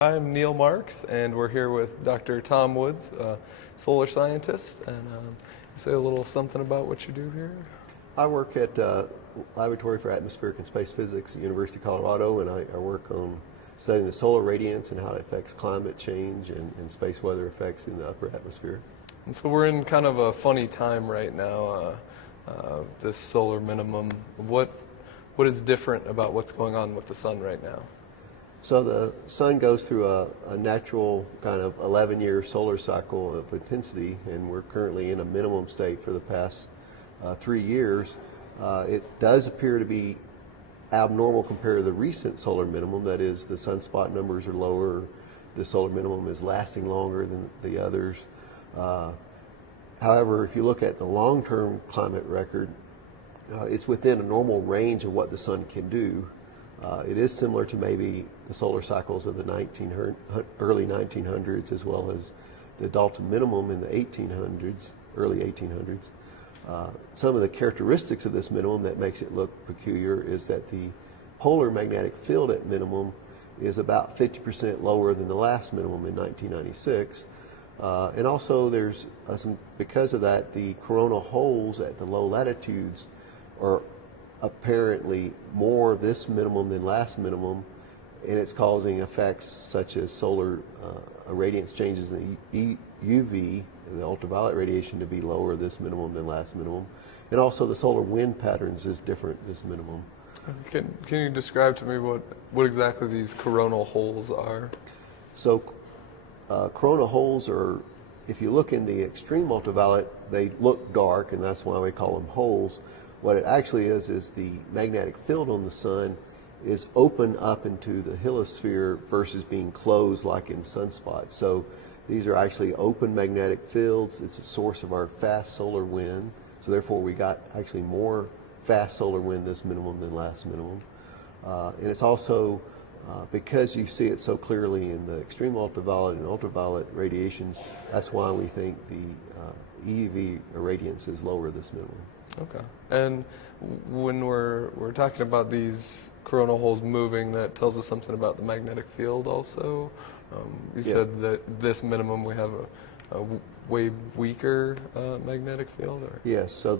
I'm Neil Marks, and we're here with Dr. Tom Woods, solar scientist. And say a little something about what you do here. I work at Laboratory for Atmospheric and Space Physics at University of Colorado, and I work on studying the solar radiance and how it affects climate change and space weather effects in the upper atmosphere. And so we're in kind of a funny time right now, this solar minimum. What is different about what's going on with the sun right now? So the sun goes through a natural kind of 11-year solar cycle of intensity, and we're currently in a minimum state for the past 3 years. It does appear to be abnormal compared to the recent solar minimum. That is, the sunspot numbers are lower, the solar minimum is lasting longer than the others. However, if you look at the long-term climate record, it's within a normal range of what the sun can do. It is similar to maybe the solar cycles of the early 1900s, as well as the Dalton minimum in the 1800s, early 1800s. Some of the characteristics of this minimum that makes it look peculiar is that the polar magnetic field at minimum is about 50% lower than the last minimum in 1996. And also because of that, the coronal holes at the low latitudes are apparently more this minimum than last minimum, and it's causing effects such as solar irradiance changes in the UV, the ultraviolet radiation, to be lower this minimum than last minimum, and also the solar wind patterns is different this minimum. Can you describe to me what exactly these coronal holes are? So coronal holes are, if you look in the extreme ultraviolet, they look dark, and that's why we call them holes. What it actually is the magnetic field on the sun is open up into the heliosphere versus being closed like in sunspots. So these are actually open magnetic fields. It's a source of our fast solar wind. So therefore we got actually more fast solar wind this minimum than last minimum. And it's also because you see it so clearly in the extreme ultraviolet and ultraviolet radiations, that's why we think the EUV irradiance is lower this minimum. Okay. And when we're talking about these coronal holes moving, that tells us something about the magnetic field also. You said that this minimum we have a way weaker magnetic field? Or? Yes, so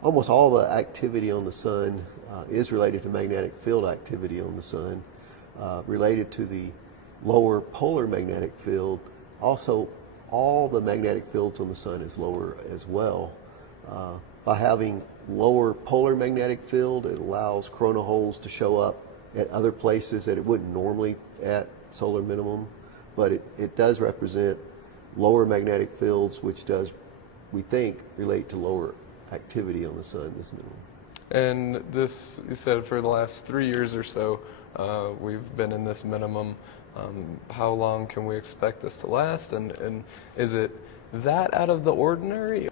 almost all the activity on the sun is related to magnetic field activity on the sun, related to the lower polar magnetic field. Also, all the magnetic fields on the sun is lower as well. By having lower polar magnetic field, it allows coronal holes to show up at other places that it wouldn't normally at solar minimum, but it does represent lower magnetic fields, which does, we think, relate to lower activity on the sun, this minimum. And this, you said for the last 3 years or so, we've been in this minimum. How long can we expect this to last, and is it that out of the ordinary?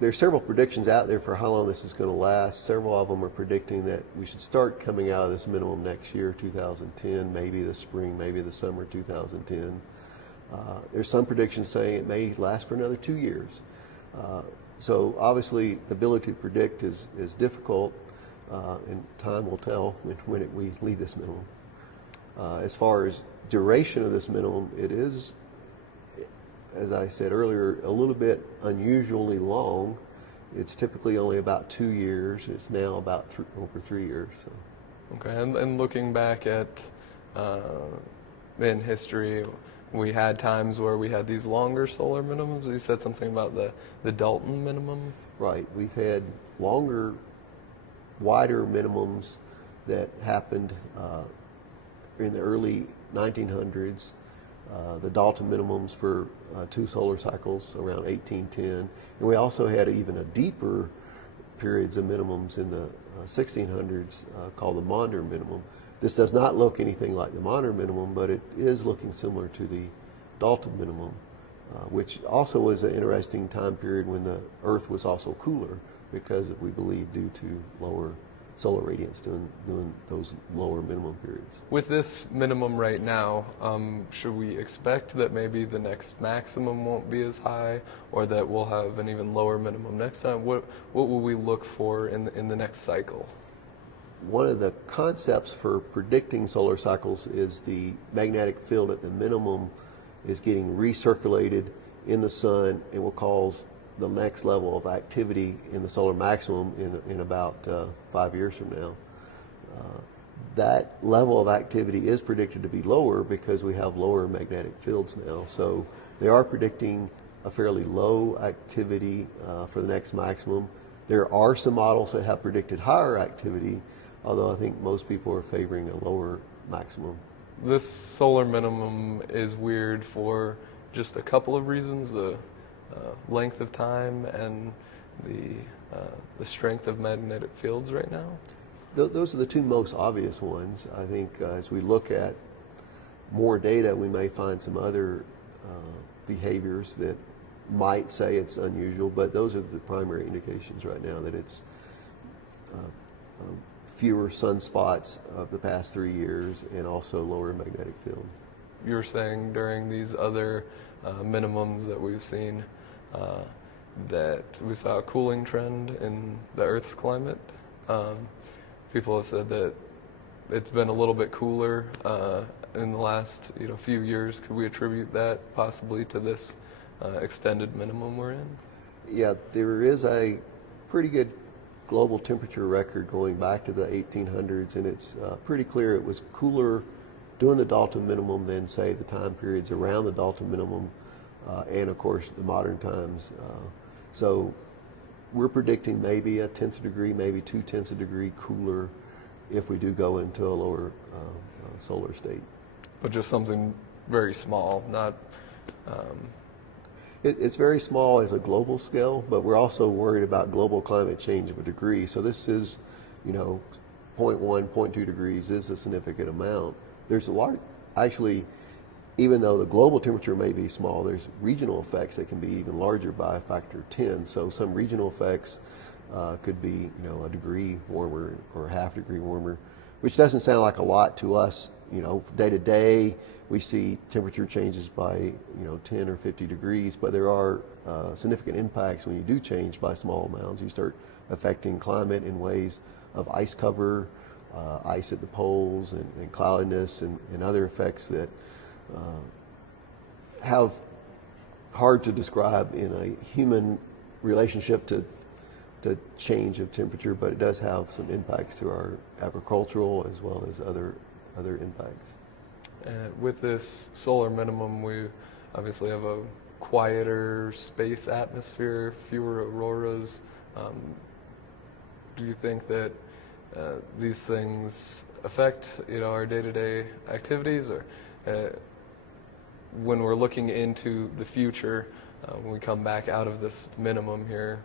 There's several predictions out there for how long this is going to last. Several of them are predicting that we should start coming out of this minimum next year, 2010, maybe the spring, maybe the summer 2010. There's some predictions saying it may last for another 2 years. So obviously the ability to predict is difficult, and time will tell when we leave this minimum. As far as duration of this minimum, it is, as I said earlier, a little bit unusually long. It's typically only about 2 years. It's now about over 3 years. So. Okay, and looking back at in history, we had times where we had these longer solar minimums. You said something about the Dalton minimum. Right. We've had longer, wider minimums that happened in the early 1900s. The Dalton minimums for 2 solar cycles around 1810. And we also had even a deeper periods of minimums in the 1600s called the Maunder minimum. This does not look anything like the Maunder minimum, but it is looking similar to the Dalton minimum, which also was an interesting time period when the Earth was also cooler, because we believe due to lower solar radiance during those lower minimum periods. With this minimum right now, should we expect that maybe the next maximum won't be as high, or that we'll have an even lower minimum next time? What will we look for in the next cycle? one of the concepts for predicting solar cycles is the magnetic field at the minimum is getting recirculated in the sun and will cause the next level of activity in the solar maximum in about 5 years from now. That level of activity is predicted to be lower because we have lower magnetic fields now. So they are predicting a fairly low activity for the next maximum. There are some models that have predicted higher activity, although I think most people are favoring a lower maximum. This solar minimum is weird for just a couple of reasons: the length of time and the strength of magnetic fields right now. Those are the two most obvious ones. I think as we look at more data, we may find some other behaviors that might say it's unusual, but those are the primary indications right now that it's fewer sunspots of the past 3 years and also lower magnetic field. You were saying during these other minimums that we've seen that we saw a cooling trend in the Earth's climate. People have said that it's been a little bit cooler in the last few years. Could we attribute that possibly to this extended minimum we're in? Yeah, there is a pretty good global temperature record going back to the 1800s, and it's pretty clear it was cooler during the Dalton minimum than, say, the time periods around the Dalton minimum and, of course, the modern times. So we're predicting maybe a tenth of a degree, maybe 2/10 of a degree cooler if we do go into a lower solar state. But just something very small, not... It's very small as a global scale, but we're also worried about global climate change of a degree. So this is, 0.1, 0.2 degrees is a significant amount. There's a lot, actually, even though the global temperature may be small, there's regional effects that can be even larger by a factor of 10. So some regional effects could be, a degree warmer or a half degree warmer, which doesn't sound like a lot to us. Day to day, we see temperature changes by, 10 or 50 degrees, but there are significant impacts when you do change by small amounts. You start affecting climate in ways of ice cover, ice at the poles, and cloudiness, and other effects that have hard to describe in a human relationship to change of temperature, but it does have some impacts to our agricultural as well as other impacts. With this solar minimum, we obviously have a quieter space atmosphere, fewer auroras. Do you think that these things affect our day-to-day activities, or when we're looking into the future, when we come back out of this minimum here,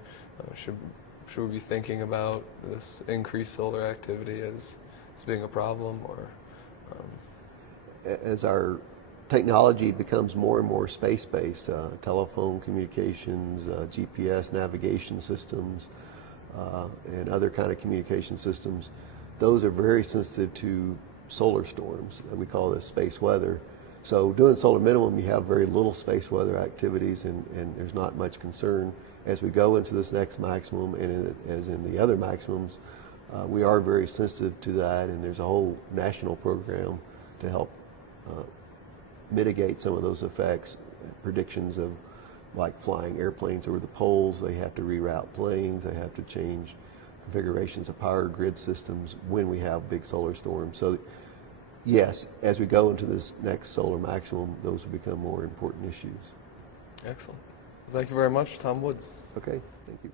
should we be thinking about this increased solar activity as being a problem, or? As our technology becomes more and more space-based, telephone communications, GPS navigation systems, and other kind of communication systems, those are very sensitive to solar storms. We call this space weather. So doing solar minimum, you have very little space weather activities, and there's not much concern. As we go into this next maximum, and as in the other maximums, we are very sensitive to that, and there's a whole national program to help mitigate some of those effects. Predictions of like flying airplanes over the poles, they have to reroute planes, they have to change configurations of power grid systems when we have big solar storms. So yes, as we go into this next solar maximum, those will become more important issues. Excellent. Thank you very much, Tom Woods. Okay, thank you.